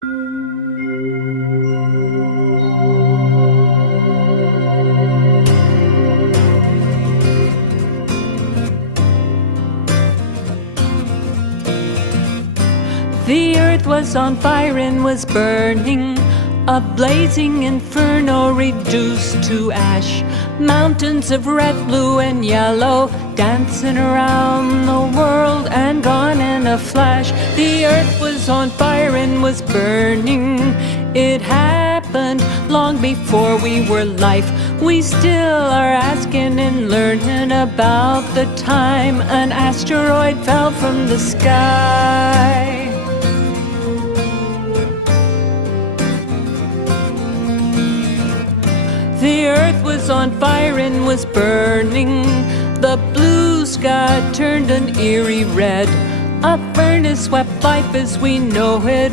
The earth was on fire and was burning, a blazing inferno reduced to ash. Mountains of red, blue, and yellow dancing around the world and gone in a flash. The earth was on fire and was burning. It happened long before we were life. We still are asking and learning about the time an asteroid fell from the sky. The earth was on fire and was burning. The blue sky turned an eerie red. A furnace swept life as we know it.